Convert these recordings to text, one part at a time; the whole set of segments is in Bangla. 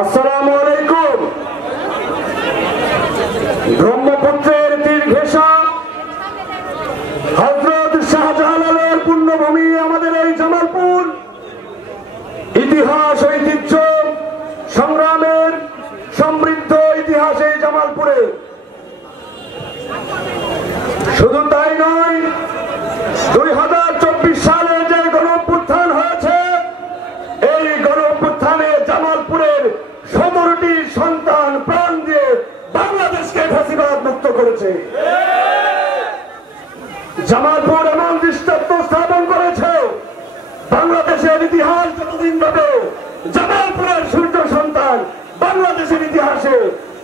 আসসালামু আলাইকুম। ব্রহ্মপুত্রের তীর ঘেঁষা হযরত শাহজালালের পুণ্যভূমি আমাদের এই জামালপুর। ইতিহাস, ঐতিহ্য, সংগ্রামের সমৃদ্ধ ইতিহাস এই জামালপুরে। শুধু তাই নয়, 2024 সালে যে গণঅভ্যুত্থান হয়েছে, এই গণঅভ্যুত্থানে জামালপুরের 17টি সন্তান প্রাণ দিয়ে বাংলাদেশকে ফ্যাসিবাদ মুক্ত করেছে। জামালপুর এমন দৃষ্টান্ত স্থাপন করেছে, বাংলাদেশের ইতিহাস যতদিন যাবে জামালপুরের সূর্য সন্তান বাংলাদেশের ইতিহাসে,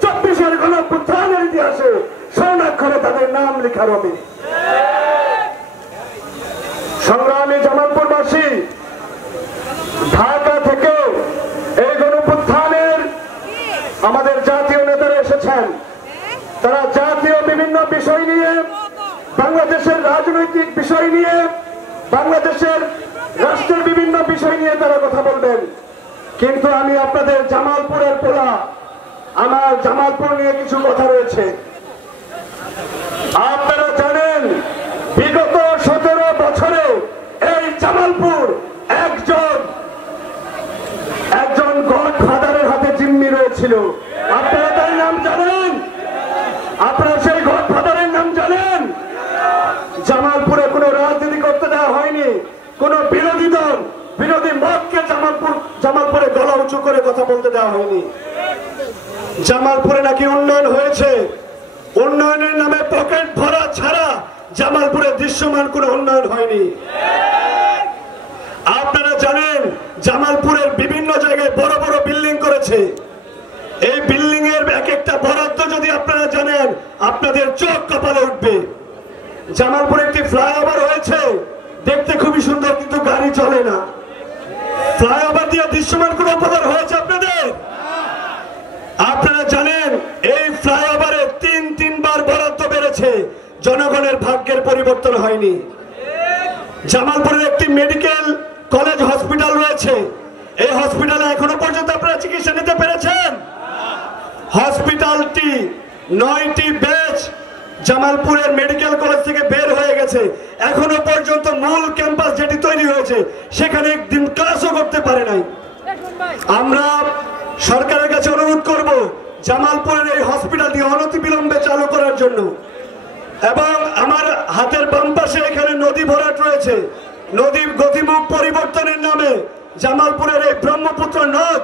24-এর গণঅভ্যুত্থানের ইতিহাসে স্বর্ণাক্ষরে তাদের নাম লেখা হবে। সংগ্রামী জামালপুরবাসী, ঢাকা থেকে এই গণঅভ্যুত্থানের আমাদের জাতীয় নেতারা এসেছেন। তারা জাতীয় বিভিন্ন বিষয় নিয়ে, বাংলাদেশের রাজনৈতিক বিষয় নিয়ে, বাংলাদেশের রাষ্ট্রের বিভিন্ন বিষয় নিয়ে তারা কথা বলবেন। কিন্তু আমি আপনাদের জামালপুরের পোলা, আমার জামালপুর নিয়ে কিছু কথা রয়েছে। আপনারা জানেন, বিগত 17 বছরে এই জামালপুর একজন গডফাদারের হাতে জিম্মি রয়েছিল। আপনারা তার নাম জানেন? আপনারা সেই গডফাদারের নাম জানেন? জামালপুরে কোনো রাজনীতি করতে দেওয়া হয়নি, কোন বিরোধী দল, বিরোধী মতকে জামালপুরে গলা উঁচু করে কথা বলতে দেওয়া হয়নি। জামালপুরে নাকি উন্নয়ন হয়েছে, উন্নয়নের নামে পকেট ভরা ছাড়া জামালপুরে দৃশ্যমান কোনো উন্নয়ন হয়নি। আপনারা জানেন, জামালপুরের বিভিন্ন জায়গায় বড় বড় বিল্ডিং করেছে। এই বিল্ডিং এর এক একটা বরাদ্দ যদি আপনারা জানেন, আপনাদের চোখ কপালে উঠবে। জামালপুরে একটি ফ্লাইওভার হয়েছে, দেখতে খুবই সুন্দর, কিন্তু গাড়ি চলে না। ফ্লাইওভার দিয়ে দৃশ্যমান কোনো উপকার হয়েছে আপনাদের? আপনারা জানেন, এই ফ্লাইওভারে 3বার বরাদ্দ বেড়েছে, জনগণের ভাগ্যের পরিবর্তন হয়নি। জামালপুরের একটি মেডিকেল কলেজ হসপিটাল রয়েছে, এই হসপিটালে এখনো পর্যন্ত আপনারা চিকিৎসা নিতে পেরেছেন? হসপিটালটি 9টি বেড জামালপুরের মেডিকেল কলেজ থেকে বের হয়ে গেছে, এখনো পর্যন্ত মূল ক্যাম্পাস যেটি তৈরি হয়েছে সেখানে একদিন ক্লাসও করতে পারে নাই। আমরা সরকারের কাছে অনুরোধ করব, জামালপুরের এই হসপিটালটি অনতিবিলম্বে চালু করার জন্য। এবং আমার হাতের বাম পাশে এখানে নদী ভরাট রয়েছে, নদীর গতিমুখ পরিবর্তনের নামে জামালপুরের এই ব্রহ্মপুত্র নদ,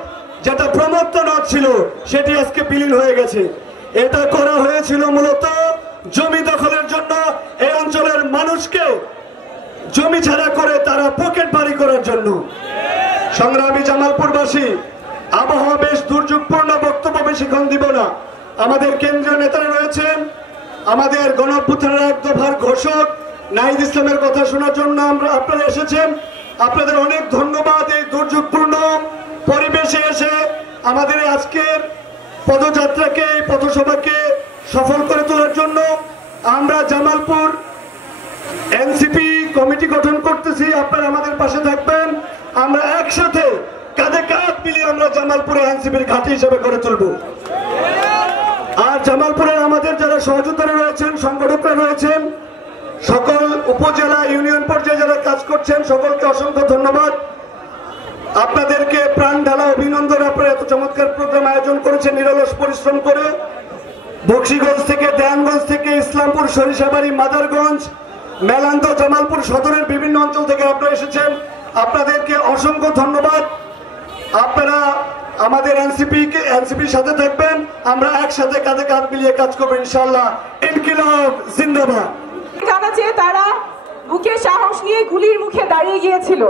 যেটা ব্রহ্মপুত্র নদ ছিল, সেটি আজকে বিলীন হয়ে গেছে। এটা করা হয়েছিল মূলত জমি দখলের জন্য, এই অঞ্চলের মানুষকে জমি ছাড়া করে তারা পকেট বাড়ি করার জন্য। সংগ্রামী জামালপুরবাসী, আবহাওয়া বেশ দুর্যোগপূর্ণ, বক্তব্য বেশিক্ষণ দিব না। আমাদের কেন্দ্রীয় নেতারা রয়েছেন, আমাদের গণঅভ্যুত্থানের এক দফার ঘোষক নাহিদ ইসলামের কথা শোনার জন্য আপনারা এসেছেন। আপনাদের অনেক ধন্যবাদ। এই দুর্যোগপূর্ণ পরিবেশে এসে আমাদের আজকের পদযাত্রাকে, এই পথসভাকে সফল করে তোলার জন্য আমরা জামালপুর এনসিপি কমিটি গঠন করতেছি। আপনারা আমাদের পাশে থাকবেন, আমরা একসাথে কাঁধে কাঁধ মিলিয়ে আমরা জামালপুরে এনসিপির ঘাঁটি হিসেবে গড়ে তুলব। আর জামালপুরের আমাদের যারা সহযোদ্ধারা রয়েছেন, সংগঠকরা রয়েছেন, সকল উপজেলা ইউনিয়ন পর্যায়ে যারা কাজ করছেন, সকলকে অসংখ্য ধন্যবাদ। আপনাদেরকে প্রাণ ঢালা অভিনন্দন। আপনারা এত চমৎকার প্রোগ্রাম আয়োজন করেছেন নিরলস পরিশ্রম করে। বক্সিগঞ্জ থেকে, দেয়ানগঞ্জ থেকে, ইসলামপুর, সরিষাবাড়ি, মাদারগঞ্জ, মেলান্দ, জামালপুর সদরের বিভিন্ন অঞ্চল থেকে আপনারা এসেছেন, আপনাদেরকে অসংখ্য ধন্যবাদ। আপনারা আমাদের এনসিপির সাথে থাকবেন, আমরা একসাথে কাঁধে কাঁধ মিলিয়ে কাজ করবো ইনশাআল্লাহ। ইনকিলাব জিন্দাবাদ। তারা বুকে সাহস নিয়ে গুলির মুখে দাঁড়িয়ে গিয়েছিল,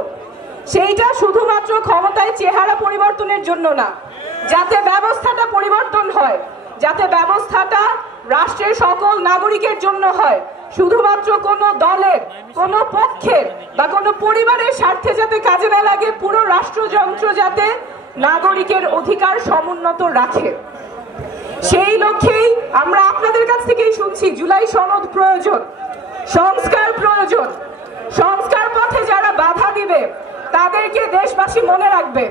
সেইটা শুধুমাত্র ক্ষমতায় চেহারা পরিবর্তনের জন্য না, যাতে ব্যবস্থাটা পরিবর্তন হয়, যাতে ব্যবস্থাটা রাষ্ট্রের সকল নাগরিকের জন্য হয়, শুধুমাত্র কোনো দলের, কোনো পক্ষের বা কোনো পরিবারের স্বার্থে যাতে কাজে না লাগে, পুরো রাষ্ট্রযন্ত্র যাতে নাগরিকের অধিকার সমুন্নত রাখে। সেই লক্ষ্যেই আমরা আপনাদের কাছ থেকেই শুনছি জুলাই সনদ প্রয়োজন, সংস্কার প্রয়োজন। সংস্কার পথে যারা বাধা দিবে তাদেরকে দেশবাসী মনে রাখবে।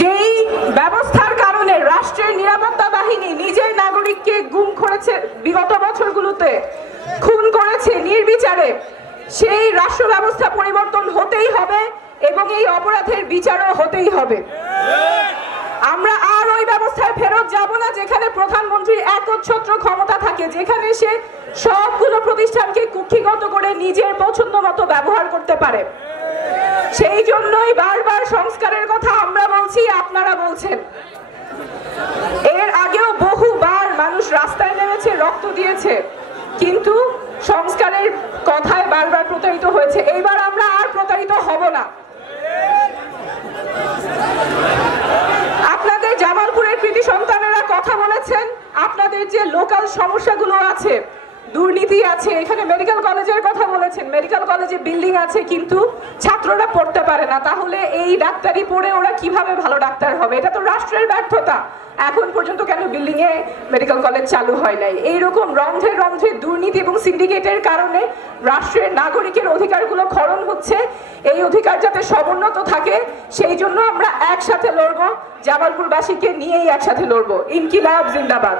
যেই ব্যবস্থার কারণে রাষ্ট্রের নিরাপত্তা বাহিনী নিজের নাগরিককে গুম করেছে, বিগত বছরগুলোতে খুন করেছে নির্বিচারে, সেই রাষ্ট্র ব্যবস্থা পরিবর্তন হতেই হবে এবং এই অপরাধের বিচারও হতেই হবে। আমরা আর ওই ব্যবস্থায় ফেরত যাব না যেখানে প্রধানমন্ত্রীর একচ্ছত্র ক্ষমতা থাকে, যেখানে সে সবগুলো প্রতিষ্ঠানকে কুক্ষিগত করে নিজের পছন্দ মতো ব্যবহার করতে পারে। সেই জন্যই বারবার সংস্কারের কথা আমরা বলছি, আপনারা বলছেন। এর আগেও বহুবার মানুষ রাস্তায় নেমেছে, রক্ত দিয়েছে, কিন্তু সংস্কারের কথায় বারবার প্রতারিত হয়েছে। এইবার আমরা আর প্রতারিত হব না। আপনাদের জামালপুরের কৃতি সন্তানেরা কথা বলেছেন, আপনাদের যে লোকাল সমস্যাগুলো আছে, দুর্নীতি আছে, এখানে মেডিকেল কলেজের কথা বলেছেন, মেডিকেল কলেজে বিল্ডিং আছে কিন্তু ছাত্ররা পড়তে পারে না, তাহলে এই ডাক্তারি পড়ে ওরা কিভাবে ভালো ডাক্তার হবে? এটা তো রাষ্ট্রের ব্যর্থতা। এখন পর্যন্ত কেন বিল্ডিং এ মেডিকেল কলেজ চালু হয় নাই? এইরকম রন্ধ্রে রন্ধ্রে দুর্নীতি এবং সিন্ডিকেটের কারণে রাষ্ট্রের নাগরিকের অধিকারগুলো খরণ হচ্ছে। এই অধিকার যাতে সমুন্নত থাকে সেই জন্য আমরা একসাথে লড়বো, জামালপুরবাসীকে নিয়েই একসাথে লড়বো। ইনকিলাব জিন্দাবাদ।